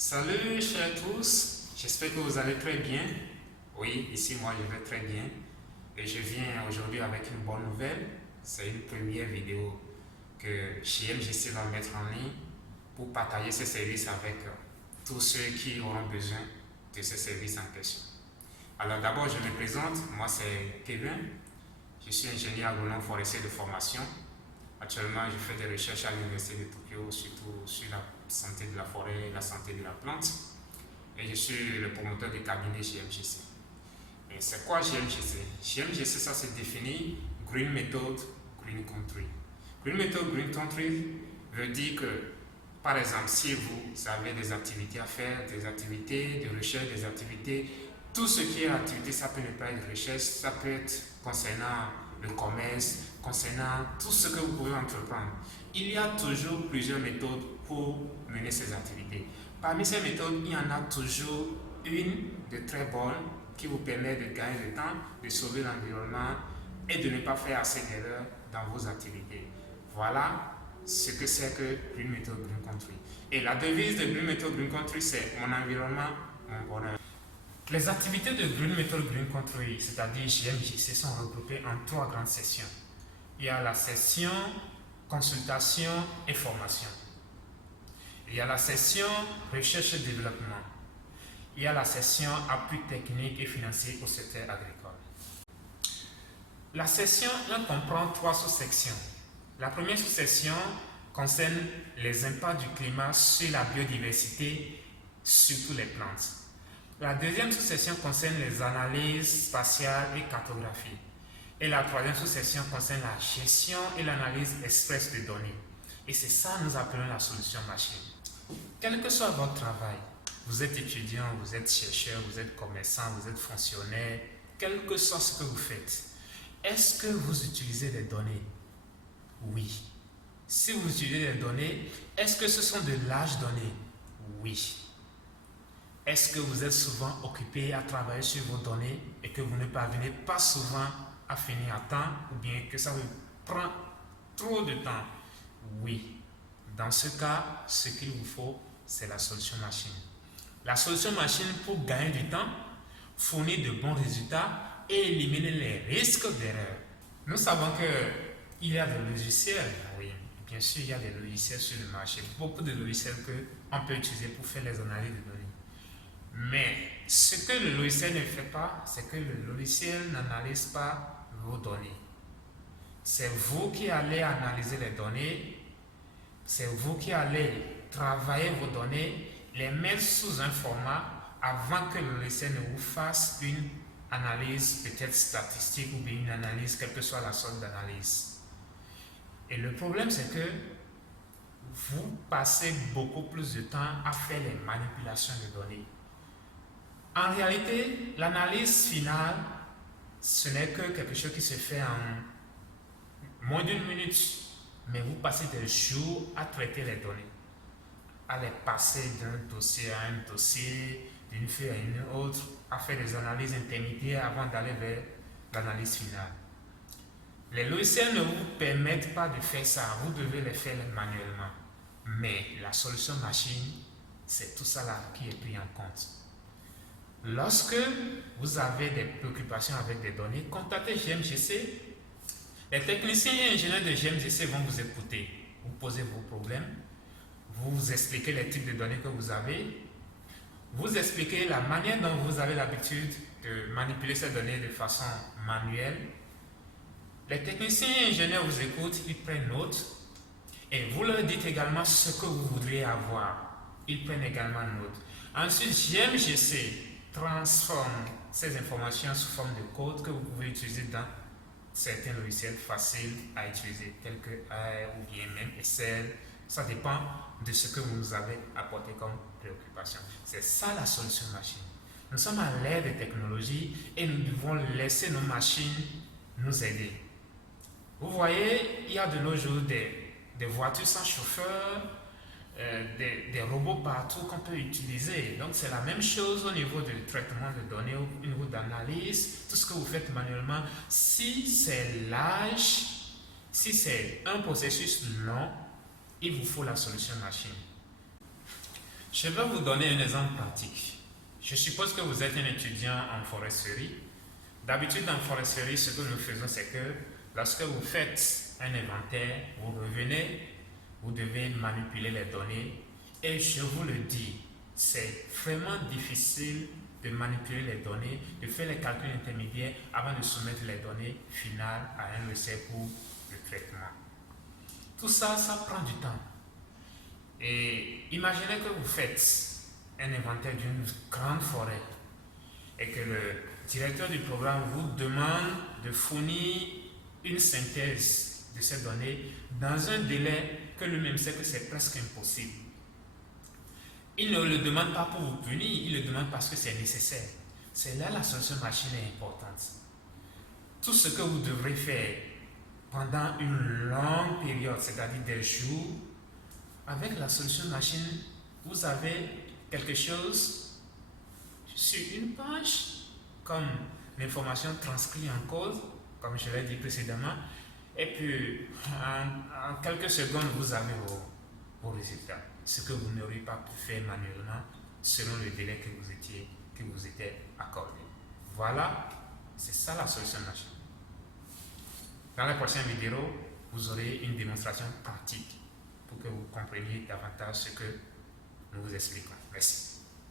Salut chers tous, j'espère que vous allez très bien. Oui, ici moi je vais très bien et je viens aujourd'hui avec une bonne nouvelle. C'est une première vidéo que JMJC va mettre en ligne pour partager ses services avec tous ceux qui auront besoin de ces services en question. Alors d'abord je me présente, moi c'est Kevin, je suis ingénieur agronome forestier de formation. Actuellement, je fais des recherches à l'Université de Tokyo, surtout sur la santé de la forêt et la santé de la plante. Et je suis le promoteur du cabinet JMJC. Et c'est quoi JMJC? JMJC, ça se définit Green Method, Green Country. Green Method, Green Country veut dire que, par exemple, si vous avez des activités à faire, des activités de recherche, des activités, tout ce qui est activité, ça peut ne pas être recherche, ça peut être concernant le commerce, concernant tout ce que vous pouvez entreprendre. Il y a toujours plusieurs méthodes pour mener ces activités. Parmi ces méthodes, il y en a toujours une de très bonne qui vous permet de gagner du temps, de sauver l'environnement et de ne pas faire assez d'erreurs dans vos activités. Voilà ce que c'est que Green Method Green Country. Et la devise de Green Method Green Country, c'est mon environnement, mon bonheur. Les activités de Green Method Green Country, c'est-à-dire JMJC, sont regroupées en 3 grandes sessions. Il y a la session consultation et formation. Il y a la session recherche et développement. Il y a la session appui technique et financier au secteur agricole. La session 1 comprend 3 sous-sections. La première sous-section concerne les impacts du climat sur la biodiversité, surtout les plantes. La deuxième sous-section concerne les analyses spatiales et cartographiques. Et la troisième sous-section concerne la gestion et l'analyse express de données. Et c'est ça que nous appelons la solution machine. Quel que soit votre travail, vous êtes étudiant, vous êtes chercheur, vous êtes commerçant, vous êtes fonctionnaire, quel que soit ce que vous faites, est-ce que vous utilisez des données? Oui. Si vous utilisez des données, est-ce que ce sont de larges données? Oui. Est-ce que vous êtes souvent occupé à travailler sur vos données et que vous ne parvenez pas souvent à finir à temps ou bien que ça vous prend trop de temps? Oui. Dans ce cas, ce qu'il vous faut, c'est la solution machine. La solution machine, pour gagner du temps, fournir de bons résultats et éliminer les risques d'erreur. Nous savons qu'il y a des logiciels, oui, bien sûr, il y a des logiciels sur le marché, beaucoup de logiciels qu'on peut utiliser pour faire les analyses de données. Mais ce que le logiciel ne fait pas, c'est que le logiciel n'analyse pas vos données. C'est vous qui allez analyser les données, c'est vous qui allez travailler vos données, les mettre sous un format avant que le logiciel ne vous fasse une analyse peut-être statistique ou bien une analyse, quelle que soit la sorte d'analyse. Et le problème, c'est que vous passez beaucoup plus de temps à faire les manipulations de données. En réalité, l'analyse finale, ce n'est que quelque chose qui se fait en moins d'1 minute, mais vous passez des jours à traiter les données, à les passer d'un dossier à un dossier, d'une feuille à une autre, à faire des analyses intermédiaires avant d'aller vers l'analyse finale. Les logiciels ne vous permettent pas de faire ça, vous devez les faire manuellement. Mais la solution machine, c'est tout ça là qui est pris en compte. Lorsque vous avez des préoccupations avec des données, contactez JMJC. Les techniciens et ingénieurs de JMJC vont vous écouter, vous posez vos problèmes, vous expliquez les types de données que vous avez, vous expliquez la manière dont vous avez l'habitude de manipuler ces données de façon manuelle. Les techniciens et ingénieurs vous écoutent, ils prennent note et vous leur dites également ce que vous voudriez avoir. Ils prennent également note. Ensuite, JMJC transforme ces informations sous forme de code que vous pouvez utiliser dans certains logiciels faciles à utiliser, tels que R ou bien même Excel. Ça dépend de ce que vous nous avez apporté comme préoccupation. C'est ça la solution machine. Nous sommes à l'ère des technologies et nous devons laisser nos machines nous aider. Vous voyez, il y a de nos jours des voitures sans chauffeur, des robots partout qu'on peut utiliser. Donc c'est la même chose au niveau du traitement de données, au niveau d'analyse, tout ce que vous faites manuellement. Si c'est large, si c'est un processus long, il vous faut la solution machine. Je vais vous donner un exemple pratique. Je suppose que vous êtes un étudiant en foresterie. D'habitude, en foresterie, ce que nous faisons, c'est que lorsque vous faites un inventaire, vous revenez, vous devez manipuler les données. Et je vous le dis, c'est vraiment difficile de manipuler les données, de faire les calculs intermédiaires avant de soumettre les données finales à un logiciel pour le traitement. Tout ça, ça prend du temps. Et imaginez que vous faites un inventaire d'une grande forêt et que le directeur du programme vous demande de fournir une synthèse de ces données dans un délai que lui-même sait que c'est presque impossible. Il ne le demande pas pour vous punir, il le demande parce que c'est nécessaire. C'est là la solution machine est importante. Tout ce que vous devrez faire pendant une longue période, c'est-à-dire des jours, avec la solution machine, vous avez quelque chose sur une page, comme l'information transcrite en code, comme je l'ai dit précédemment, et puis en quelques secondes, vous avez vos résultats. Ce que vous n'auriez pas pu faire manuellement selon le délai que vous étiez accordé. Voilà, c'est ça la solution machine. Dans la prochaine vidéo, vous aurez une démonstration pratique pour que vous compreniez davantage ce que nous vous expliquons. Merci.